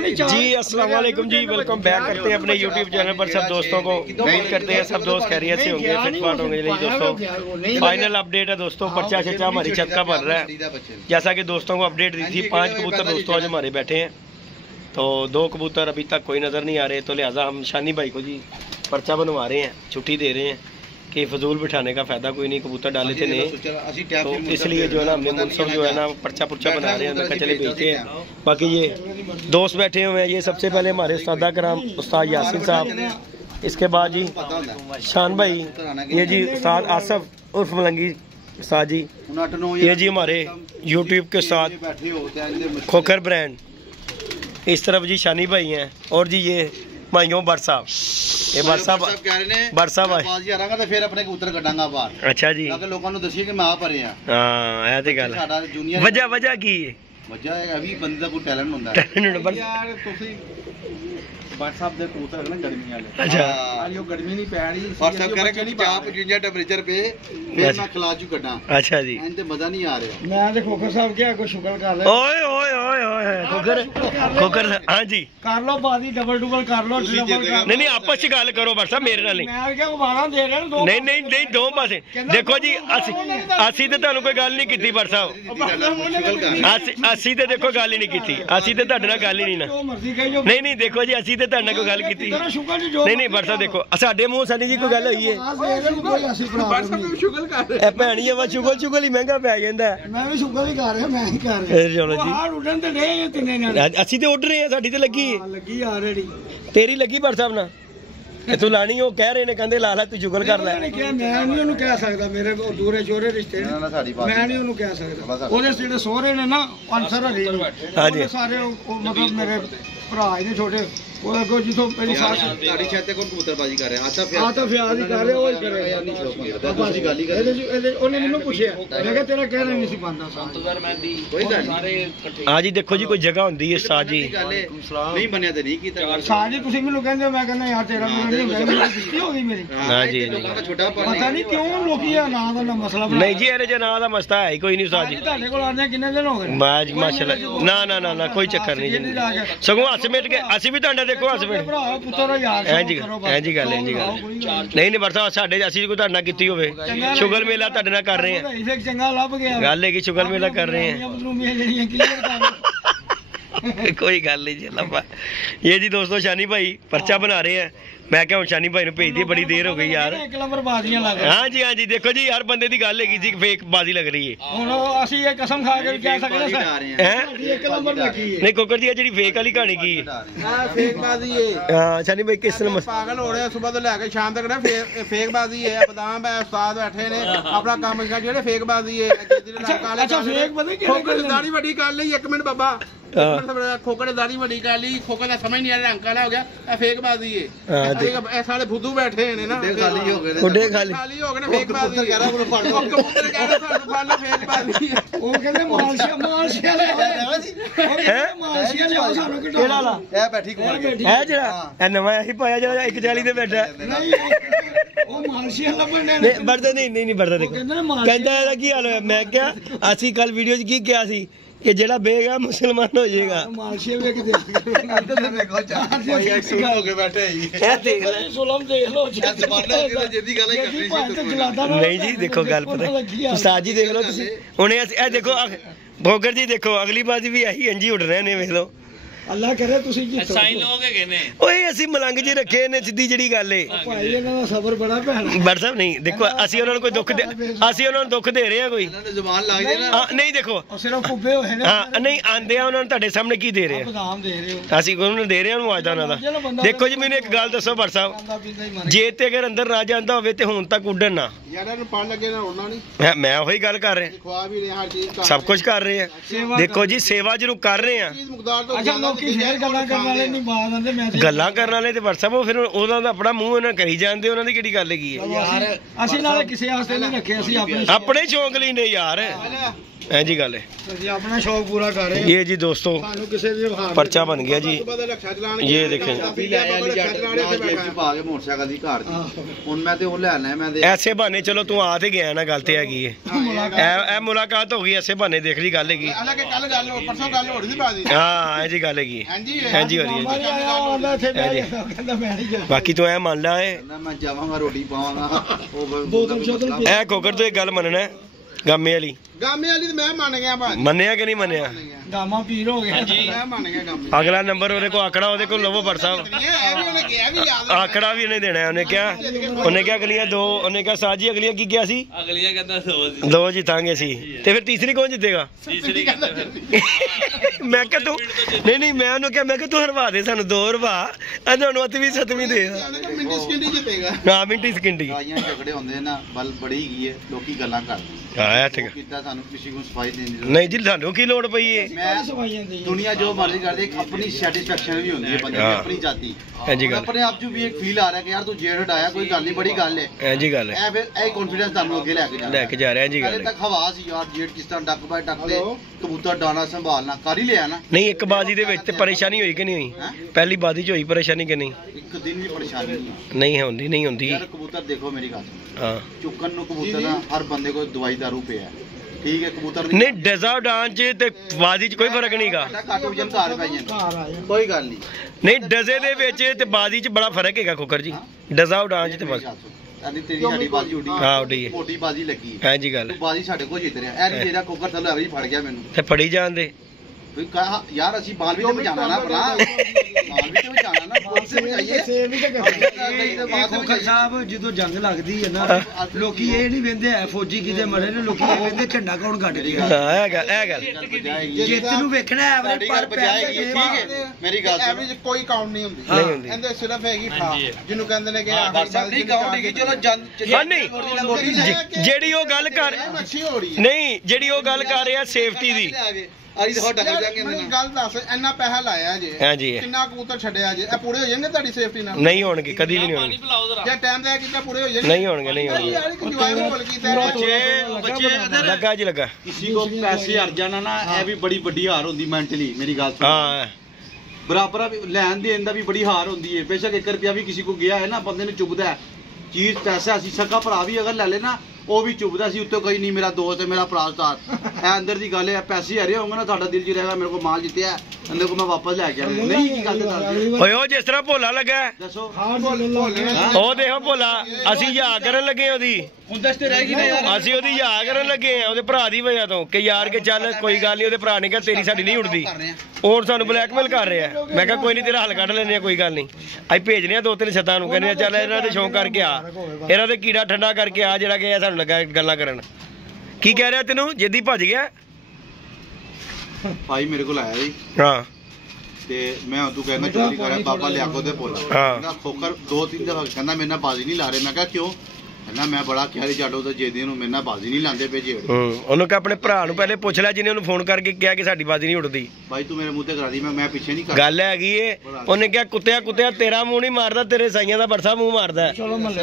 जी अस्सलाम वालेकुम जी, welcome back करते हैं अपने यूट्यूब चैनल पर सब दोस्तों को। उम्मीद करते हैं सब दोस्त खैरियत से होंगे, फिटफाट होंगे। दोस्तों फाइनल अपडेट है दोस्तों, पर्चा शर्चा हमारी छत का बन रहा है। जैसा कि दोस्तों को अपडेट दी थी, 5 कबूतर दोस्तों आज हमारे बैठे हैं, तो 2 कबूतर अभी तक कोई नज़र नहीं आ रहे, तो लिहाजा हम शानी भाई को जी पर्चा बनवा रहे हैं, छुट्टी दे रहे हैं कि फजूल बिठाने का फ़ायदा कोई नहीं, कबूतर डाले थे नहीं, तो इसलिए जो है ना हमने मुनसब जो है ना पर्चा पुर्चा बना रहे हैं, मैं चले भेजते हैं। बाकी ये दोस्त बैठे हुए हैं, ये सबसे पहले हमारे उस्ताद कराम उस्ताद यासिन साहब, इसके बाद जी शान भाई, ये जी उस्ताद आसफ उर्फ मलंगी उस्ताद जी, ये जी हमारे यूट्यूब के साथ खोखर ब्रांड, इस तरफ जी शानी भाई हैं, और जी ये भाइयों बर साहब, ये बर साहब तो फिर अपने कबूतर कटांगा बाहर। अच्छा जी, लोगों ने दसिए कि मैं आ पर हां ਇਹ ਤੇ ਗੱਲ वजह की है, वजह है अभी बंदे को टैलेंट ਹੁੰਦਾ है यार। ਤੁਸੀਂ WhatsApp ਦੇ ਕਬੂतर ਨਾ ਗਰਮੀ ਵਾਲੇ, ਅੱਛਾ ਆਲਿਓ ਗਰਮੀ ਨਹੀਂ ਪੈ ਰਹੀ, WhatsApp ਕਰੇ ਕਿ 55 ਟੈਂਪਰੇਚਰ पे फिर मैं खिला चु कटा। अच्छा जी, एंड मजा नहीं आ रहा। मैं ते खोखर साहब क्या को शुक्र कर ले। ओए ओए ओए ओए खोखर हां जी कर लो बादी, डबल कर लो, नहीं नहीं आपस में गल करो बस मेरे नाल नहीं, मैं क्या उबाला दे रहे हैं, नहीं नहीं नहीं दो पासे देखो जी, ਅਸੀਂ ਤੇ ਤੁਹਾਨੂੰ ਕੋਈ ਗੱਲ ਨਹੀਂ ਕੀਤੀ बर साहब, ਅਸੀਂ ਤੇ ਦੇਖੋ ਗੱਲ ਹੀ ਨਹੀਂ ਕੀਤੀ, ਅਸੀਂ ਤੇ ਤੁਹਾਡੇ ਨਾਲ ਗੱਲ ਹੀ ਨਹੀਂ ਨਾ, ਨਹੀਂ ਨਹੀਂ ਦੇਖੋ ਜੀ ਅਸੀਂ ਤੇ ਤੁਹਾਡੇ ਨਾਲ ਕੋਈ ਗੱਲ ਕੀਤੀ ਨਹੀਂ, ਨਹੀਂ बर साहब देखो ਸਾਡੇ ਮੂੰਹ ਸਾਡੀ ਜੀ ਕੋਈ ਗੱਲ ਹੋਈ ਹੈ, ਇਹ ਭੈਣੀ ਆ ਵਾ ਸ਼ੁਗਲ ਹੀ ਮਹਿੰਗਾ ਪੈ ਜਾਂਦਾ, ਮੈਂ ਵੀ ਸ਼ੁਗਲ ਹੀ ਕਰ ਰਿਹਾ, ਮੈਂ ਹੀ ਕਰ ਰਿਹਾ। ਚਲੋ ਜੀ ਬਾਹਰ ਉੱਡਣ ਤੇ ਨਹੀਂ ਤਿੰਨੇ ਨਾਲ, ਅਸੀਂ ਤੇ ਉੱਡ ਰਹੇ ਆ, ਸਾਡੀ ਤੇ ਲੱਗੀ ਆਲਰੇਡੀ, ਤੇਰੀ ਲੱਗੀ बर साहब ਨਾਲ ਤੂੰ ਲਾਣੀ, ਉਹ ਕਹਿ ਰਹੇ ਨੇ ਕਹਿੰਦੇ ਲਾ ਲੈ ਤੂੰ ਸ਼ੁਗਲ ਕਰ ਲੈ, ਮੈਂ ਨਹੀਂ ਉਹਨੂੰ ਕਹਿ ਸਕਦਾ, ਮੇਰੇ ਦੂਰੇ ਚੋਰੇ ਰਿਸ਼ਤੇ ਨੇ, ਮੈਂ ਨਹੀਂ ਉਹਨੂੰ ਕਹਿ ਸਕਦਾ, ਉਹਦੇ ਜਿਹੜੇ ਸਹੁਰੇ ਨੇ ਨਾ ਅਨਸਰ ਹਰੀ, ਹਾਂਜੀ ਸਾਰੇ ਮਤਲਬ ਮੇਰੇ ਭਰਾ ਨੇ ਛੋਟੇ, ਉਹ ਅੱਗੋਂ ਜਿੱਥੋਂ ਮੇਰੀ ਸਾਥ ਤੁਹਾਡੀ ਛੱਤ ਤੇ ਕੋਣ ਕਬੂਤਰਬਾਜ਼ੀ ਕਰ ਰਿਹਾ, ਆਤਾ ਫਿਆਜ਼ ਹੀ ਕਰ ਰਿਹਾ, ਉਹ ਹੀ ਕਰੇਗਾ ਬਾਜੀ ਗੱਲ ਹੀ ਕਰ ਰਿਹਾ। ਉਹਨੇ ਮੈਨੂੰ ਪੁੱਛਿਆ, ਮੈਂ ਕਿਹਾ ਤੇਰਾ ਕਹਿਣਾ ਨਹੀਂ ਸੀ ਬੰਦਾ ਕੋਈ ਗੱਲ ਸਾਰੇ ਇਕੱਠੇ। ਹਾਂ ਜੀ ਦੇਖੋ ਜੀ ਕੋਈ ਜਗ੍ਹਾ ਹੁੰਦੀ ਹੈ ਸਾਜੀ, ਨਹੀਂ ਬਣਿਆ ਤੇ ਨਹੀਂ ਕੀਤਾ ਸਾਜੀ, ਤੁਸੀਂ ਮੈਨੂੰ ਕਹਿੰਦੇ ਹੋ, ਮੈਂ ਕਹਿੰਦਾ ਯਾਰ ਤੇਰਾ ਨਹੀਂ ਹੁੰਦਾ, ਕੀ ਹੋ ਗਈ ਮੇਰੀ। ਹਾਂ ਜੀ ਪਤਾ ਨਹੀਂ ਕਿਉਂ ਲੋਕੀ ਆ ਨਾਂ ਦਾ ਮਸਲਾ, ਨਹੀਂ ਜੀ ਇਹਦੇ ਚ ਨਾਂ ਦਾ ਮਸਲਾ ਹੈ ਹੀ ਕੋਈ ਨਹੀਂ ਸਾਜੀ। ਤੁਹਾਡੇ ਕੋਲ ਆਉਂਦੇ ਕਿੰਨੇ ਦਿਨ ਹੋ ਗਏ? ਬਾਜ ਮਾਸ਼ਾਅੱਲਾ, ਨਾ ਨਾ ਨਾ ਨਾ ਕੋਈ ਚੱਕਰ ਨਹੀਂ ਜੀ, ਸਗੋਂ ਹੱਸ ਮਿਟ ਕੇ ਅਸੀਂ ਵੀ ਤੁਹਾਡਾ ਦੇਖੋ ਹੱਸ ਮਿਟ ਐਂਜੀ ਗੱਲ ਐਂਜੀ ਗੱਲ ਨਹੀਂ ਨਹੀਂ बर साहब ਸਾਡੇ ਅਸੀਂ ਕੋਈ ਤੁਹਾਡੇ ਨਾਲ ਕੀਤੀ ਹੋਵੇ, ਸ਼ੁਗਰ ਮੇਲਾ ਤੁਹਾਡੇ ਨਾਲ ਕਰ ਰਹੇ ਹਾਂ, ਚੰਗਾ ਲੱਭ ਗਿਆ ਗੱਲ ਹੈ ਕਿ ਸ਼ੁਗਰ ਮੇਲਾ ਕਰ ਰਹੇ ਹਾਂ, कोई गल नहीं जी लंबा। ये जी दोस्तों शानी भाई पर्चा बना रहे हैं, मैं क्या शानी भाई ने भेज दी, बड़ी देर हो गई यार। हाँ जी देखो जी हर बंदे की गल है जी, फेक बाजी लग रही है, कसम खा के कह सकते नहीं कोकर जी जी फेक वाली कहानी की शानी भाई किस पागल हो रहे हैं सुबह तो लैके शाम तक ना फेक बाजी है, बदाम उस्ताद बैठे ने अपना काम जो फेक बाजी है, दाढ़ी वड्डी कर ली, 1 मिनट बाबा खोखर ने दाढ़ी वड्डी कर ली, खोखर का समझ नहीं आ रहा, रंग काला हो गया, फेक बाजी है, सारे फुद्दू बैठे हैं ना, खाली हो गए ना, फेक बाजी कह रहा कबूतर कह रहा सानू फड़ लो, फेक बाजी है, वो कहंदे मालशिया लियाओ सानू किहड़ा ला ए बैठी को है जेड़ा ए नवा ही पाया जेड़ा 140 ते बैठा ਉਹ ਮਾਲਸ਼ੀਆ ਲੱਭਣੇ ਨੇ, ਬੜਦਾ ਨਹੀਂ ਬੜਦਾ ਦੇਖੋ ਕਹਿੰਦਾ ਇਹਦਾ ਕੀ ਹਾਲ ਹੋਇਆ, ਮੈਂ ਕਿਹਾ ਅਸੀਂ ਕੱਲ ਵੀਡੀਓ 'ਚ ਕੀ ਕਿਹਾ ਸੀ ਕਿ ਜਿਹੜਾ ਬੇਗਾ ਮੁਸਲਮਾਨ ਹੋ ਜਾਏਗਾ, ਮਾਲਸ਼ੀਆ ਵੇਖ ਕੇ ਇੱਧਰ ਦੇਖੋ ਚਾਰ ਐਕਸ਼ਨ ਹੋ ਕੇ ਬੈਠੇ ਇਹ ਦੇਖ ਲੈ ਜ਼ੁਲਮ ਦੇਖ ਲੋ ਜ਼ਮਾਨਾ ਜਿੱਦੀ ਗੱਲ ਹੀ ਕਰਨੀ ਨਹੀਂ ਜੀ ਦੇਖੋ ਗੱਲ ਪਤਾ ਉਸਤਾਦ ਜੀ ਦੇਖ ਲਓ ਤੁਸੀਂ ਹੁਣੇ ਇਹ ਦੇਖੋ ਭੋਗਰ ਜੀ ਦੇਖੋ ਅਗਲੀ ਬਾਜੀ ਵੀ ਇਹੀ ਇੰਜੀ ਉੱਡ ਰਹੇ ਨੇ, ਵੇਖ ਲਓ ਅੱਲਾ ਕਰੇ ਤੁਸੀਂ ਕੀ ਸਾਈਨ ਲੋਗੇ ਕਹਿੰਦੇ ਓਏ ਅਸੀਂ ਮਲੰਗ ਜੀ ਰੱਖੇ ਨੇ, ਸਿੱਧੀ ਜਿਹੜੀ ਗੱਲ ਏ ਭਾਈ ਇਹਨਾਂ ਦਾ ਸਬਰ ਬੜਾ ਭੈਣਾ बर साहब नहीं देखो ਅਸੀਂ ਉਹਨਾਂ ਨੂੰ ਕੋਈ ਦੁੱਖ ਅਸੀਂ ਉਹਨਾਂ ਨੂੰ ਦੁੱਖ ਦੇ ਰਹੇ ਹਾਂ, ਕੋਈ ਇਹਨਾਂ ਦੇ ਜ਼ੁਬਾਨ ਲੱਗ ਜੇ ਨਾ ਨਹੀਂ ਦੇਖੋ ਸਿਰਫ ਕੁੱਬੇ ਹੋਏ ਨੇ, ਹਾਂ ਨਹੀਂ ਆਂਦੇ ਆ ਉਹਨਾਂ ਨੂੰ ਤੁਹਾਡੇ ਸਾਹਮਣੇ ਕੀ ਦੇ ਰਹੇ ਆ, ਬਦਾਮ ਦੇ ਰਹੇ ਹੋ, ਅਸੀਂ ਉਹਨਾਂ ਨੂੰ ਦੇ ਰਹੇ ਹਾਂ ਉਹਨੂੰ ਆਜਦਾ ਉਹਨਾਂ ਦਾ। ਦੇਖੋ ਜੀ ਮੈਨੂੰ ਇੱਕ ਗੱਲ ਦੱਸੋ बर साहब, ਜੇ ਤੇ ਅਗਰ ਅੰਦਰ ਨਾ ਜਾਂਦਾ ਹੋਵੇ ਤੇ ਹੁਣ ਤੱਕ ਉੱਡਣ ਨਾ ਯਾਰ ਨੂੰ ਪੜ ਲੱਗੇ ਨਾ ਉਹਨਾਂ ਨਹੀਂ, ਮੈਂ ਉਹੀ ਗੱਲ ਕਰ ਰਿਹਾ, ਖਵਾ ਵੀ ਰਹੇ ਹਰ ਚੀਜ਼ ਸਭ ਕੁਝ ਕਰ ਰਹੇ ਆ, ਦੇਖੋ ਜੀ ਸੇਵਾ ਜ਼ਰੂਰ ਕਰ ਰਹੇ ਆ, ਗੱਲਾਂ ਕਰਨ ਵਾਲੇ ਤੇ WhatsApp ਉਹ ਫਿਰ ਉਹਨਾਂ ਦਾ ਆਪਣਾ ਮੂੰਹ ਉਹਨਾਂ ਕਰੀ ਜਾਂਦੇ, ਉਹਨਾਂ ਦੀ ਕਿਹੜੀ ਗੱਲ ਹੈਗੀ ਹੈ, ਅਸੀਂ ਨਾਲੇ ਕਿਸੇ ਵਾਸਤੇ ਨਹੀਂ ਰੱਖੇ, ਅਸੀਂ ਆਪਣੇ ਸ਼ੌਂਕ ਲਈ ਨੇ ਯਾਰ, ਐ ਜੀ ਗੱਲ है, अपना शौक पूरा कर रहे हैं। ये जी दोस्तों पर्चा बन गया जी, ये देखें ऐसे बहाने चलो तू आ ते गया ना, गल ते हैगी है, मुलाकात हो गई ऐसे बहाने, देख ली गल हैगी, हाँ जी गल ਹੈਗੀ ਹਾਂਜੀ ਹੋ ਰਹੀ ਹੈ ਬਾਕੀ ਤੂੰ ਐ ਮੰਨ ਲਾ ਮੈਂ ਜਾਵਾਂਗਾ ਰੋਟੀ ਪਾਵਾਂਗਾ ਇਹ ਕੋਕਰ ਤੋਂ ਇੱਕ ਗੱਲ ਮੰਨਣਾ ਗਾਮੇ ਵਾਲੀ ਤੇ ਮੈਂ ਮੰਨ ਗਿਆ ਭਾਜੀ ਮੰਨਿਆ ਕਿ ਨਹੀਂ ਮੰਨਿਆ ਗਾਮਾ ਪੀਰ ਹੋ ਗਿਆ ਮੈਂ ਮੰਨ ਗਿਆ ਗਾਮੇ ਅਗਲਾ ਨੰਬਰ ਉਹਦੇ ਕੋਲ ਆਕੜਾ ਉਹਦੇ ਕੋਲ ਲਵੋ ਵਟਸਐਪ ਆਕੜਾ ਵੀ ਉਹਨੇ ਦੇਣਾ ਉਹਨੇ ਕਿਹਾ ਅਗਲੀਆਂ ਦੋ ਉਹਨੇ ਕਿਹਾ ਸਾਜੀ ਅਗਲੀਆਂ ਕੀ ਕਿਹਾ ਸੀ ਅਗਲੀਆਂ ਕਹਿੰਦਾ ਦੋ ਜਿੱਤਾਂਗੇ ਸੀ ਤੇ ਫਿਰ ਤੀਸਰੀ ਕੌਣ ਜਿੱਤੇਗਾ ਮੈਂ ਕਿਹਾ ਤੂੰ ਨਹੀਂ ਮੈਂ ਉਹਨੂੰ ਕਿਹਾ ਮੈਂ ਕਿਹਾ ਤੂੰ ਹਰਵਾ ਦੇ ਸਾਨੂੰ 2 ਹਰਵਾ ਇਹਨਾਂ ਨੂੰ 8ਵੀਂ 7ਵੀਂ ਦੇ ਮਿੰਟੀ ਸਕਿੰਟੀ ਜਿੱਤੇਗਾ ਹਾਂ ਮਿੰਟੀ ਸਕਿੰਟੀ ਗਾਈਆਂ ਝਗੜੇ ਹੁੰਦੇ ਨਾ ਬਲ ਬੜੀ ਗਈ ਹੈ ਲੋਕੀ ਗੱਲਾਂ ਕਰਦੇ ਹਾਂ ਠੀਕ ਹੈ ਕਿੱਦਾਂ ਸਾਨੂੰ ਕਿਸੇ ਨੂੰ ਸਫਾਈ ਦੇਣ ਦੀ ਨਹੀਂ ਜੀ ਸਾਨੂੰ ਕੀ ਲੋੜ ਪਈ ਏ ਦੁਨੀਆ ਜੋ ਮਰਜ਼ੀ ਕਰਦੇ ਇੱਕ ਆਪਣੀ ਸੈਟੀਸਫੈਕਸ਼ਨ ਵੀ ਹੁੰਦੀ ਹੈ ਬੰਦੇ ਦੀ ਆਪਣੀ ਜਾਤੀ ਆਪਣੇ ਆਪ ਨੂੰ ਵੀ ਇੱਕ ਫੀਲ ਆ ਰਿਹਾ ਕਿ ਯਾਰ ਤੂੰ ਜੇਠ ਹਟਾਇਆ ਕੋਈ ਗੱਲ ਨਹੀਂ ਬੜੀ ਗੱਲ ਹੈ ਹਾਂਜੀ ਗੱਲ ਹੈ ਇਹ ਫਿਰ ਇਹ ਕੌਨਫੀਡੈਂਸ ਤੁਹਾਨੂੰ ਅੱਗੇ ਲੈ ਕੇ ਜਾ ਰਿਹਾ ਜੀ ਗੱਲ ਤੱਕ ਹਵਾ ਸੀ ਯਾਰ ਜੇਠ ਕਿਸ ਤਰ੍ਹਾਂ ਡੱਕ ਬਾਈ ਡੱਕ ਤੇ ਕਬੂਤਰ ਡਾਣਾ ਸੰਭਾਲਣਾ ਕਰ ਹੀ ਲਿਆ ਨਾ ਨਹੀਂ ਇੱਕ ਬਾਜੀ ਦੇ ਵਿੱਚ ਤੇ ਪਰੇਸ਼ਾਨੀ ਹੋਈ ਕਿ ਨਹੀਂ ਹੋਈ ਪਹਿਲੀ ਬਾਜੀ 'ਚ ਹੋਈ ਪਰੇਸ਼ਾਨੀ ਕਿ ਨਹੀਂ ਇੱਕ ਦਿਨ ਵੀ ਪਰੇਸ਼ਾਨੀ ਨਹੀਂ ਹੁੰਦੀ ਯਾਰ ਕਬੂਤਰ ਦੇਖੋ ਮੇਰੀ ਗੱਲ ਹਾਂ ਚੁੱਕਣ ਨੂੰ ਕਬੂਤਰ ਨਾ ਹਰ ਬੰਦੇ ਕੋਲ ਦਵਾਈ ਦਾਰੂ ਪਿਆ ਠੀਕ ਹੈ ਕਬੂਤਰ ਨਹੀਂ ਡਜ਼ਾ ਡਾਂਸ 'ਚ ਤੇ ਬਾਜੀ 'ਚ ਕੋਈ ਫਰਕ ਨਹੀਂਗਾ ਘੱਟ ਵਜਨ ਘਰ ਪੈ ਜਾਂਦਾ ਕੋਈ ਗੱਲ ਨਹੀਂ ਡਜ਼ੇ ਦੇ ਵਿੱਚ ਤੇ ਬਾਜੀ 'ਚ ਬੜਾ ਫਰਕ ਹੈਗਾ ਕੋਕਰ ਜੀ ਡਜ਼ਾ ਡਾਂਸ 'ਚ ਤੇ ਬਸ ਤੇਰੀ ਸਾਡੀ ਬਾਜੀ ਉੱਡੀ ਹਾਂ ਉੱਡੀ ਮੋਟੀ ਬਾਜੀ ਲੱਗੀ ਹਾਂਜੀ ਗੱਲ ਬਾਜੀ ਸਾਡੇ ਕੋਲ ਜਿੱਤ ਰਿਹਾ ਐ ਜਿਹੜਾ ਕੋਕਰ ਥੱਲੇ ਵੀ ਫੜ ਗਿਆ ਮੈਨੂੰ ਤੇ ਫੜੀ ਜਾਂਦੇ ਯਾਰ ਅਸੀਂ ਬਾਲ ਵੀ ਤੇ ਬਚਾਣਾ ਨਾ ਆਪਣਾ ਬਾਲ ਵੀ ਤੇ ਬਚਾਣਾ ਨਾ ਬਾਲ ਤੇ ਬਚਾਈਏ ਖੋਖਰ ਸਾਹਿਬ ਜਦੋਂ ਜੰਗ ਲੱਗਦੀ ਹੈ ਨਾ ਲੋਕੀ ਇਹ ਨਹੀਂ ਵੇਂਦੇ ਐ ਫੌਜੀ ਕਿਤੇ ਮਰੇ ਨੇ ਲੋਕੀ ਇਹ ਵੇਂਦੇ ਝੰਡਾ ਕੌਣ ਕੱਢ ਗਿਆ ਹਾਂ ਇਹ ਗੱਲ ਜਿੱਤ ਨੂੰ ਵੇਖਣਾ ਐਵਰੇਜ ਪਰ ਬਜਾਏਗੀ ਠੀਕ ਹੈ ਮੇਰੀ ਗੱਲ ਸੁਣ ਐਵਰੇਜ ਕੋਈ ਕਾਊਂਟ ਨਹੀਂ ਹੁੰਦੀ ਇਹਦੇ ਸਿਰਫ ਹੈਗੀ ਠਾ ਜਿਹਨੂੰ ਕਹਿੰਦੇ ਨੇ ਕਿ ਨਹੀਂ ਕਾਊਂਟ ਹੈਗੀ ਚਲੋ ਨਹੀਂ ਜਿਹੜੀ ਉਹ ਗੱਲ ਕਰ ਨਹੀਂ ਜਿਹੜੀ ਉਹ ਗੱਲ ਕਰ ਰਿਹਾ ਸੇਫਟੀ ਦੀ ਆਈ ਦੇਖੋ ਡੱਕ ਜਾ ਕੇ ਮੈਨੂੰ ਗੱਲ ਦੱਸ ਇੰਨਾ ਪੈਸਾ ਲਾਇਆ ਜੇ ਹਾਂਜੀ ਕਿੰਨਾ ਕਬੂਤਰ ਛੱਡਿਆ ਜੇ ਇਹ ਪੂਰੇ ਹੋ ਜਾਣਗੇ ਤੁਹਾਡੀ ਸੇਫਟੀ ਨਾਲ ਨਹੀਂ ਹੋਣਗੇ ਕਦੀ ਵੀ ਨਹੀਂ ਹੋਣਗੇ ਜੇ ਟਾਈਮ ਦਾ ਕੀਤਾ ਪੂਰੇ ਹੋ ਜਾਣਗੇ ਨਹੀਂ ਹੋਣਗੇ ਬੱਚੇ ਲੱਗਾ ਜੀ ਲੱਗਾ ਕਿਸੇ ਕੋ ਪੈਸੇ ਅੜ ਜਾਣਾ ਨਾ ਇਹ ਵੀ ਬੜੀ ਵੱਡੀ ਹਾਰ ਹੁੰਦੀ ਮੈਂਟਲੀ ਮੇਰੀ ਗੱਲ ਸੁਣ ਹਾਂ ਬਰਾਬਰ ਵੀ ਲੈਣ ਦੇਣ ਦਾ ਵੀ ਬੜੀ ਹਾਰ ਹੁੰਦੀ ਹੈ ਬੇਸ਼ੱਕ 1 ਰੁਪਿਆ ਵੀ ਕਿਸੇ ਕੋ ਗਿਆ ਹੈ ਨਾ ਬੰਦੇ ਨੂੰ ਚੁੱਭਦਾ ਚੀਜ਼ ਪੈਸਾ ਅਸੀਂ ਸਕਾ ਭਰਾ ਵੀ ਅਗਰ ਲੈ ਲੈਣਾ ਉਹ ਵੀ ਚੁੱਭਦਾ ਸੀ ਉੱਤੇ ਕੋਈ ਨਹੀਂ ਮੇਰਾ ਦੋਸਤ ਹੈ ਮੇਰਾ ਭਰਾ ਉਸਤਾਦ ਇਹ ਅੰਦਰ ਦੀ ਗੱਲ ਹੈ ਪੈਸੇ ਹਰੇ ਹੋਣਗੇ ਨਾ ਤੁਹਾਡਾ ਦਿਲ 'ਚ ਰਹੇਗਾ ਮੇਰੇ ਕੋਲ ਮਾਲ ਜਿੱਤਿਆ ਅੰਦਰ ਕੋ ਮੈਂ ਵਾਪਸ ਲੈ ਕੇ ਆਣਾ ਨਹੀਂ ਕੀ ਗੱਲ ਓਏ ਉਹ ਜਿਸ ਤਰ੍ਹਾਂ ਭੋਲਾ ਲੱਗਾ ਦੱਸੋ ਉਹ ਦੇਖੋ ਭੋਲਾ ਅਸੀਂ ਯਾ ਕਰਨ ਲੱਗੇ ਉਹਦੀ ਹੁੰਦਸ ਤੇ ਰਹਿ ਗਈ ਨਾ ਯਾਰ ਅਸੀਂ ਉਹਦੀ ਯਾ ਕਰਨ ਲੱਗੇ ਆ ਉਹਦੇ ਭਰਾ ਦੀ ਵਜ੍ਹਾ ਤੋਂ ਕਿ ਯਾਰ ਕੇ ਚੱਲ ਕੋਈ ਗੱਲ ਨਹੀਂ ਉਹਦੇ ਭਰਾ ਨੇ ਕਿਹਾ ਤੇਰੀ ਸਾਡੀ ਨਹੀਂ ਉੜਦੀ ਹੋਰ ਸਾਨੂੰ ਬਲੈਕਮੇਲ ਕਰ ਰਿਹਾ ਮੈਂ ਕਿਹਾ ਕੋਈ ਨਹੀਂ ਤੇਰਾ ਹੱਲ ਕੱਢ ਲੈਂਦੇ ਆ ਕੋਈ ਗੱਲ ਨਹੀਂ ਅਸੀਂ ਭੇਜਨੇ ਆ 2-3 ਛੱਤਾਂ ਨੂੰ ਕਹਿੰਦੇ ਚੱਲ ਇਹਨਾਂ ਦੇ ਸ਼ੌਂਕ ਕਰਕੇ ਆ ਇਹਨਾਂ ਦੇ ਕੀੜਾ ਠੰਡਾ ਕਰਕੇ ਆ ਜਿਹੜਾ ਕਿ ਸਾਨੂੰ ਲੱਗਾ ਗੱਲਾਂ ਕਰਨ ਕੀ ਕਹਿ ਰਿਹਾ ਤੈਨੂੰ ਜਿੱਦੀ ਭੱਜ ਗਿਆ ਭਾਈ ਮੇਰੇ ਕੋਲ ਆਇਆ ਜੀ ਹਾਂ ਤੇ ਮੈਂ ਤੂੰ ਕਹਿੰਦਾ ਚੋਰੀ ਕਰਿਆ ਬਾਬਾ ਲਿਆਕੋ ਤੇ ਭੋਲਾ ਕਹਿੰਦਾ ਖੋਖਰ 2-3 ਦਫਾ ਕਹਿੰਦਾ ਮੇਰੇ ਨਾਲ ਬਾਜ਼ੀ ਨਹੀਂ ਲਾ ਰਹੇ ਮੈਂ ਕਿਹਾ ਕਿਉਂ ਕਹਿੰਦਾ ਮੈਂ ਬੜਾ ਖਿਆਲੀ ਜਾਡੋ ਤੇ ਜੇਦੀ ਨੂੰ ਮੇਰੇ ਨਾਲ ਬਾਜ਼ੀ ਨਹੀਂ ਲਾਉਂਦੇ ਪਏ ਜੇੜ ਉਹਨੂੰ ਕਿ ਆਪਣੇ ਭਰਾ ਨੂੰ ਪਹਿਲੇ ਪੁੱਛ ਲੈ ਜਿਹਨੇ ਉਹਨੂੰ ਫੋਨ ਕਰਕੇ ਕਿਹਾ ਕਿ ਸਾਡੀ ਬਾਜ਼ੀ ਨਹੀਂ ਉੱਡਦੀ ਭਾਈ ਤੂੰ ਮੇਰੇ ਮੂੰਹ ਤੇ ਕਰਾ ਦੀ ਮੈਂ ਪਿੱਛੇ ਨਹੀਂ ਕਰਦਾ ਗੱਲ ਹੈਗੀ ਏ ਉਹਨੇ ਕਿਹਾ ਕੁੱਤਿਆ ਤੇਰਾ ਮੂੰਹ ਨਹੀਂ ਮਾਰਦਾ ਤੇਰੇ ਸਾਈਆਂ ਦਾ ਬਰਸਾ ਮੂੰਹ ਮਾਰਦਾ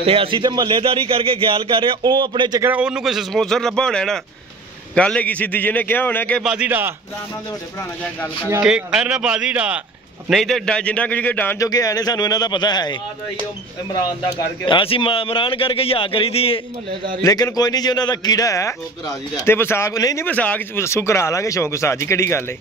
ਤੇ ਅਸੀਂ ਤੇ ਮਹੱਲੇਦਾਰੀ ਕਰਕੇ ਖਿਆਲ ਕਰ ਰਹੇ ਉਹ ਆਪਣੇ ਚੱਕਰ ਉਹਨੂੰ ਕੋਈ ਸਪਾਂਸਰ ਲੱਭਾ ਹੋਣਾ ਨਾ ਗੱਲ ਹੈਗੀ ਸਿੱਧੀ ਜਿਹਨੇ ਕਿਹਾ ਹੋਣਾ ਕਿ ਬਾਜ਼ੀ ਡਾ ਕਿ ਇਹਨਾਂ ਬਾਜ਼ੀ ਡਾ ਨਹੀਂ ਤੇ ਜਿੰਨਾ ਕੁਝ ਡਾਂਸ ਜੋਗੇ ਆਏ ਨੇ ਸਾਨੂੰ ਇਹਨਾਂ ਦਾ ਪਤਾ ਹੈ ਇਮਰਾਨ ਦਾ ਕਰਕੇ ਅਸੀਂ ਇਮਰਾਨ ਕਰਕੇ ਯਾ ਕਰੀ ਦੀ ਲੇਕਿਨ ਕੋਈ ਨਹੀਂ ਜੀ ਉਹਨਾਂ ਦਾ ਕੀੜਾ ਹੈ ਤੇ ਵਿਸਾਖ ਨਹੀਂ ਵਿਸਾਖ ਸੁਕਰਾ ਲਾਂਗੇ ਸ਼ੌਂਕ ਸਾਜੀ ਕਿਹੜੀ ਗੱਲ ਹੈ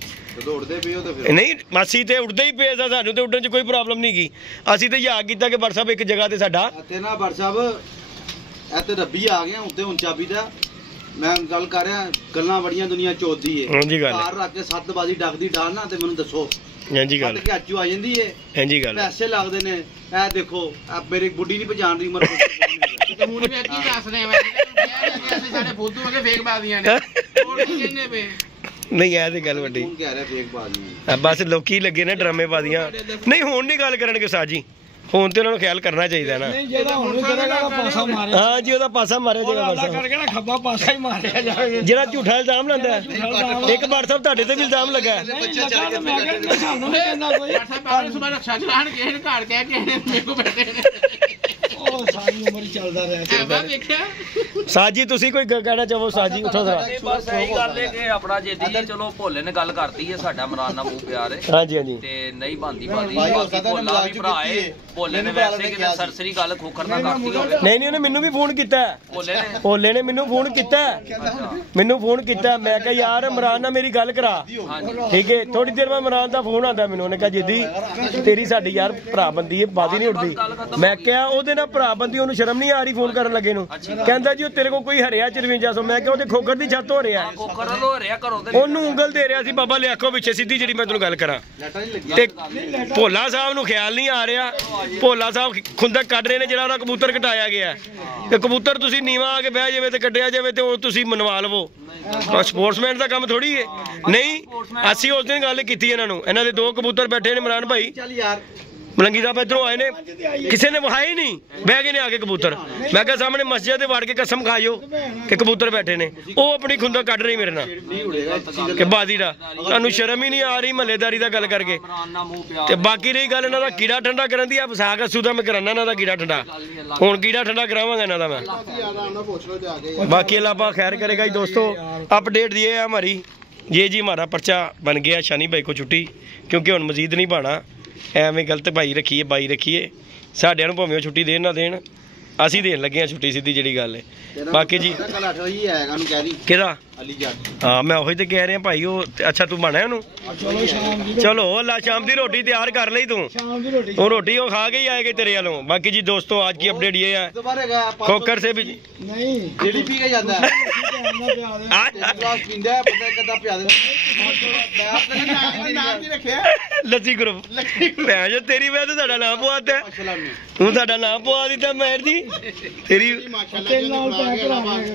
ਨਹੀਂ ਅਸੀਂ ਤੇ ਉੱਡਦੇ ਹੀ ਪਏ ਆ ਸਾਨੂੰ ਤੇ ਉੱਡਣ 'ਚ ਕੋਈ ਪ੍ਰੋਬਲਮ ਨਹੀਂ ਗਈ ਅਸੀਂ ਤੇ ਯਾ ਕੀਤਾ ਕਿ ਵਟਸਐਪ ਇੱਕ ਜਗ੍ਹਾ ਤੇ ਸਾਡਾ ਇੱਥੇ ਨਾ ਵਟਸਐਪ ਇੱਥੇ ਰੱਬੀ ਆ ਗਿਆ ਉੱਤੇ ਹੁਣ ਚਾਬੀ ਦਾ ਮੈਂ ਗੱਲ ਕਰ ਰਿਹਾ ਗੱਲਾਂ ਬੜੀਆਂ ਦੁਨੀਆ ਚੋਦੀ ਏ ਹਾਂਜੀ ਗੱਲ ਕਾਰ ਰੱਖ ਕੇ 7 ਬਾਜੀ ਡੱਕਦੀ ਡਾਲ ਨਾ ਤੇ ਮੈਨੂੰ ਦੱਸੋ ਹਾਂਜੀ ਗੱਲ ਕਿ ਆਚੂ ਆ ਜਾਂਦੀ ਏ ਹਾਂਜੀ ਗੱਲ ਪੈਸੇ ਲੱਗਦੇ ਨੇ ਇਹ ਦੇਖੋ ਮੇਰੀ ਬੁੱਢੀ ਨਹੀਂ ਪਛਾਣ ਰਹੀ ਉਮਰ ਹੁਣ ਵੀ ਕੀ ਦੱਸ ਰਹੇ ਮੈਂ ਅਸੀਂ ਸਾਡੇ ਫੋਟੋ ਅਗੇ ਫੇਕ ਬਾਜ਼ੀਆਂ ਨੇ ਹੋਰ ਕੀ ਕਹਿੰਦੇ ਪਏ ਨਹੀਂ ਇਹ ਤੇ ਗੱਲ ਵੱਡੀ ਕੌਣ ਕਹਿ ਰਿਹਾ ਫੇਕ ਬਾਜ਼ੀਆਂ ਬਸ ਲੋਕੀ ਲੱਗੇ ਨੇ ਡਰਾਮੇ ਬਾਜ਼ੀਆਂ ਨਹੀਂ ਹੁਣ ਨਹੀਂ ਗੱਲ ਕਰਨਗੇ ਸਾਜੀ ਹੁਣ ਤੇ ਉਹਨਾਂ ਨੂੰ ਖਿਆਲ ਕਰਨਾ ਚਾਹੀਦਾ ਨਾ ਹਾਂ ਜੀ ਉਹਦਾ ਪਾਸਾ ਮਾਰਿਆ ਜਾਏਗਾ ਜਿਹੜਾ ਝੂਠਾ ਇਲਜ਼ਾਮ ਲਾਉਂਦਾ ਇੱਕ WhatsApp ਤੁਹਾਡੇ ਤੇ ਵੀ ਇਲਜ਼ਾਮ ਲੱਗਾ ਸਾਰੀ ਉਮਰ ਹੀ ਚੱਲਦਾ ਰਿਹਾ ਮੈਂ ਵੇਖਿਆ ਸਾਜੀ ਤੁਸੀਂ ਕੋਈ ਕਹਿਣਾ ਚਾਹੋ ਸਾਜੀ ਉੱਠੋ ਜ਼ਰਾ ਬਸ ਇਹੀ ਗੱਲ ਹੈ ਕਿ ਆਪਣਾ ਜੇਦੀ ਜੀ ਚਲੋ ਭੋਲੇ ਨੇ ਗੱਲ ਕਰਤੀ ਹੈ ਸਾਡਾ ਇਮਰਾਨ ਨਾਲ ਮੂੰਹ ਪਿਆਰ ਹੈ ਹਾਂਜੀ ਹਾਂਜੀ ਤੇ ਨਹੀਂ ਬੰਦੀ ਬਾਕੀ ਭੋਲਾ ਵੀ ਭਰਾ ਹੈ ਭੋਲੇ ਨੇ ਵੈਸੇ ਕਿਤੇ ਸਰਸਰੀ ਗੱਲ ਖੋਖਰ ਨਾ ਕਰਤੀ ਹੋਵੇ ਨਹੀਂ ਉਹਨੇ ਮੈਨੂੰ ਵੀ ਫੋਨ ਕੀਤਾ ਭੋਲੇ ਨੇ ਮੈਨੂੰ ਫੋਨ ਕੀਤਾ ਮੈਂ ਕਿਹਾ ਯਾਰ ਇਮਰਾਨ ਨਾਲ ਮੇਰੀ ਗੱਲ ਕਰਾ ਠੀਕ ਹੈ ਥੋੜੀ ਦੇਰ ਬਾਅਦ ਇਮਰਾਨ ਦਾ ਫੋਨ ਆਂਦਾ ਮੈਨੂੰ ਉਹਨੇ ਕਿਹਾ ਜੀਦੀ ਤੇਰੀ ਸਾਡੀ ਯਾਰ ਭਰਾ ਬੰਦੀ ਹੈ ਬਾਦੀ ਨਹੀਂ ਉੱਠਦੀ ਮੈਂ ਕਿਹਾ ਉਹਦੇ ਨਾਲ ਭਰਾ ਬੰਦੀ ਉਹਨੂੰ ਸ਼ਰਮ ਨਹੀਂ ਆ ਰਹੀ ਫੋਨ ਕਰਨ ਲੱਗੇ ਨੂੰ ਕਹਿੰਦਾ ਜੀ ਉਹ ਤੇਰੇ ਕੋਲ ਕੋਈ ਹਰਿਆ 5400 ਮੈਂ ਕਿਹਾ ਉਹਦੇ ਖੋਖਰ ਦੀ ਛੱਤ ਹੋ ਰਿਹਾ ਉਹਨੂੰ ਉਂਗਲ ਦੇ ਰਿਹਾ ਸੀ ਬਾਬਾ ਲਿਆਖੋ ਪਿੱਛੇ ਸਿੱਧੀ ਜਿਹੜੀ ਮੈਂ ਤੈਨੂੰ ਗੱਲ ਕਰਾਂ ਤੇ ਭੋਲਾ ਸਾਹਿਬ ਨੂੰ ਖਿਆਲ ਨਹੀਂ ਆ ਰਿਹਾ ਭੋਲਾ ਸਾਹਿਬ ਖੁੰਦਕ ਕੱਢ ਰਹੇ ਨੇ ਜਿਹੜਾ ਉਹਦਾ ਕਬੂਤਰ ਕਟਾਇਆ ਗਿਆ ਤੇ ਕਬੂਤਰ ਤੁਸੀਂ ਨੀਵਾ ਆ ਕੇ ਬਹਿ ਜਾਵੇ ਤੇ ਕੱਢਿਆ ਜਾਵੇ ਤੇ ਉਹ ਤੁਸੀਂ ਮਨਵਾ ਲਵੋ ਸਪੋਰਟਸਮੈਨ ਦਾ ਕੰਮ ਥੋੜੀ ਹੈ ਨਹੀਂ ਅਸੀਂ ਉਸ ਦਿਨ ਗੱਲ ਕੀਤੀ ਇਹਨਾਂ ਦੇ 2 ਕਬੂਤਰ ਬੈਠੇ ਨੇ ਇਮਰਾਨ ਭਾਈ ਮਲੰਗੀ ਸਾਹਿਬ ਇੱਧਰੋਂ ਆਏ ਨੇ ਕਿਸੇ ਨੇ ਵਹਾਈ ਨਹੀਂ ਬਹਿ ਗਏ ਨੇ ਆ ਕੇ ਕਬੂਤਰ ਮੈਂ ਕਿਹਾ ਸਾਹਮਣੇ ਮਸਜਿਦ ਦੇ ਵੜ ਕੇ ਕਸਮ ਖਾਇਓ ਕਿ ਕਬੂਤਰ ਬੈਠੇ ਨੇ ਉਹ ਆਪਣੀ ਖੁੰਦਕ ਕੱਢ ਰਹੀ ਮੇਰੇ ਨਾਲ ਕਿ ਬਾਦੀ ਦਾ ਤੁਹਾਨੂੰ ਸ਼ਰਮ ਹੀ ਨਹੀਂ ਆ ਰਹੀ ਮਹੱਲੇਦਾਰੀ ਦਾ ਗੱਲ ਕਰਕੇ ਤੇ ਬਾਕੀ ਰਹੀ ਗੱਲ ਇਹਨਾਂ ਦਾ ਕੀੜਾ ਠੰਡਾ ਕਰਨ ਦੀ ਆ ਵਿਸਾਖ ਅਸੂ ਦਾ ਮੈਂ ਕਰਾਨਾ ਇਹਨਾਂ ਦਾ ਕੀੜਾ ਠੰਡਾ ਹੁਣ ਕੀੜਾ ਠੰਡਾ ਕਰਾਵਾਂਗਾ ਇਹਨਾਂ ਦਾ ਮੈਂ ਬਾਕੀ अल्लाह खैर करेगा जी दोस्तों अपडेट ये है हमारी ये जी हमारा पर्चा बन गया शानी भाई को छुट्टी क्योंकि हुण मजीद नहीं पाना ਐਵੇਂ ਗਲਤ ਬਾਈ ਰੱਖੀਏ ਸਾਡਿਆਂ ਨੂੰ ਭਾਵੇਂ ਛੁੱਟੀ ਦੇਣ ਨਾ ਦੇਣ ਅਸੀਂ ਦੇਣ ਲੱਗੇ ਆ ਛੁੱਟੀ ਸਿੱਧੀ ਜਿਹੜੀ ਗੱਲ ਹੈ ਬਾਕੀ ਜੀ ਕਿਹਦਾ ਹਾਂ ਮੈਂ ਉਹੀ ਤੇ ਕਹਿ ਰਿਹਾ ਭਾਈ ਉਹ ਅੱਛਾ ਤੂੰ ਬਣਾ ਉਹਨੂੰ ਚਲੋ ਅੱਲਾ ਸ਼ਾਮ ਦੀ ਰੋਟੀ ਤਿਆਰ ਕਰ ਲਈ ਤੂੰ ਉਹ ਰੋਟੀ ਉਹ ਖਾ ਕੇ ਹੀ ਆਏਗੇ ਤੇਰੇ ਵੱਲੋਂ ਬਾਕੀ ਜੀ ਦੋਸਤੋ आज की अपडेट ये है खोकर से भी नहीं ਜਿਹੜੀ ਪੀ ਕੇ ਜਾਂਦਾ ਪਿੰਦਾ ਪਤਾ ਕਦਾ ਪਿਆ ਦੇ ਨਾਮ ਵੀ ਰੱਖਿਆ ਲੱਸੀ ਗਰੁੱਪ ਭੈਣ ਜੋ ਤੇਰੀ ਵਜ੍ਹਾ ਤੇ ਸਾਡਾ ਨਾਮ ਪਵਾਤਾ ਤੂੰ ਸਾਡਾ ਨਾਮ ਪਵਾ ਦਿੱਤਾ ਮੈਰ ਦੀ ਤੇਰੀ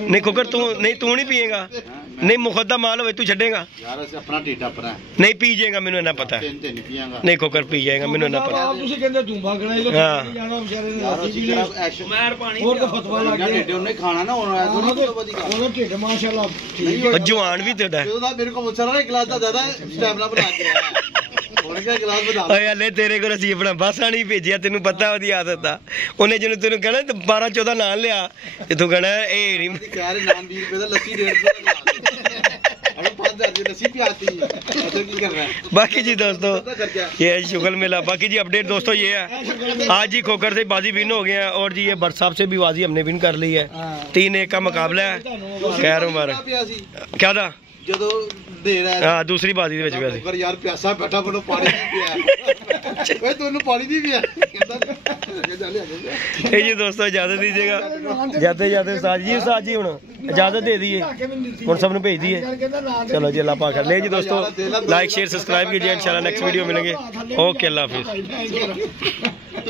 ਨਹੀਂ ਖੋਕਰ ਤੂੰ ਨਹੀਂ ਪੀਏਗਾ नहीं मुखद्दा माल हो तू छेगा यार अपना ढिड अपना नहीं पी जाएगा मैनू इन्ना पता है नहीं खोकर पी जाएगा मैनू इन्ना पता जवान भी तेरा मेरे को एक गिलास ज्यादा स्टैमिना बना के हले तेरे को असीं अपना बसा नहीं भेजिया तेन पता ओदी आदत दा उन्हें जिन्होंने तेन कहना 12-14 नाम लिया ते तू कहना ए नहीं कह रहे नाम 20 रुपए दा लस्सी 150 बाकी जी दोस्तों ये है शुगल मेला बाकी जी अपडेट दोस्तों ये है आज ही खोकर से बाजी विन हो गया और जी ये भट्ट साहब से भी बाजी हमने विन कर ली है 3-1 का मुकाबला है खैर उमर क्या था ਜਦੋਂ ਦੇ ਰਿਹਾ ਹਾਂ ਦੂਸਰੀ ਬਾਜੀ ਦੇ ਵਿੱਚ ਪਿਆ ਸੀ ਯਾਰ ਪਿਆਸਾ ਬੈਠਾ ਮੈਨੂੰ ਪਾਣੀ ਨਹੀਂ ਪਿਆ ਓਏ ਤੈਨੂੰ ਪਾਣੀ ਨਹੀਂ ਪਿਆ ਇਹ ਜੀ ਦੋਸਤੋ ਇਜਾਜ਼ਤ दीजिएगा जाते उस्ताद जी ਹੁਣ इजाजत दे दिए ਹੁਣ सब ਨੂੰ भेज दिए चलो जी अल्लाह पाक ले जी दोस्तों लाइक शेयर सब्सक्राइब कीजिए इंशाल्लाह नेक्स्ट वीडियो मिलेंगे ओके अल्लाह हाफिज